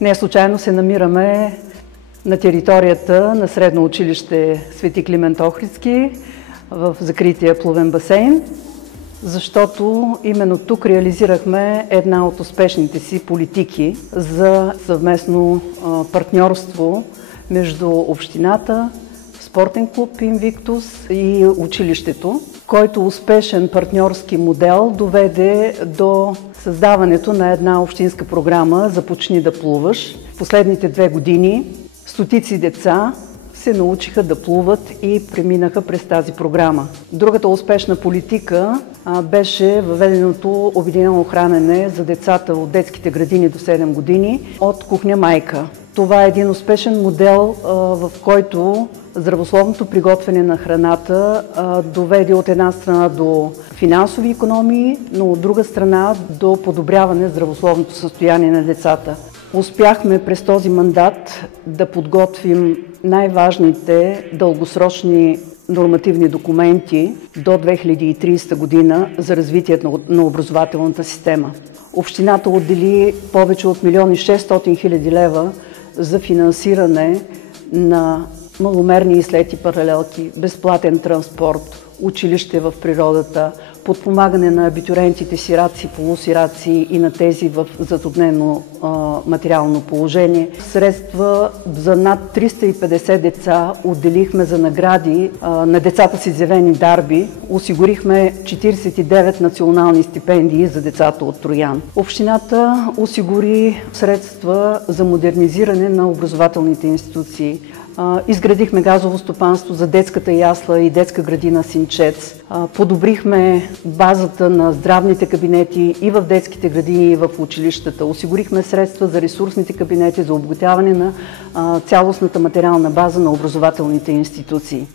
Не случайно се намираме на територията на Средно училище Свети Климент Охридски в закрития плувен басейн, защото именно тук реализирахме една от успешните си политики за съвместно партньорство между общината, спортен клуб Инвиктус и училището, който успешен партньорски модел доведе до създаването на една общинска програма "Започни да плуваш". В последните 2 години стотици деца се научиха да плуват и преминаха през тази програма. Другата успешна политика беше въведеното обединено хранене за децата от детските градини до 7 години от кухня майка. Това е един успешен модел, в който здравословното приготвяне на храната доведе от една страна до финансови икономии, но от друга страна до подобряване здравословното състояние на децата. Успяхме през този мандат да подготвим най-важните дългосрочни нормативни документи до 2030 година за развитието на образователната система. Общината отдели повече от 1 600 000 лева за финансиране на маломерни излети паралелки, безплатен транспорт, училище в природата, подпомагане на абитуриентите сираци, полусираци и на тези в затруднено материално положение. Средства за над 350 деца отделихме за награди на децата с изявени дарби. Осигурихме 49 национални стипендии за децата от Троян. Общината осигури средства за модернизиране на образователните институции. Изградихме газово стопанство за детската ясла и детска градина Синчец. Подобрихме базата на здравните кабинети и в детските градини, и в училищата. Осигурихме средства за ресурсните кабинети, за обогатяване на цялостната материална база на образователните институции.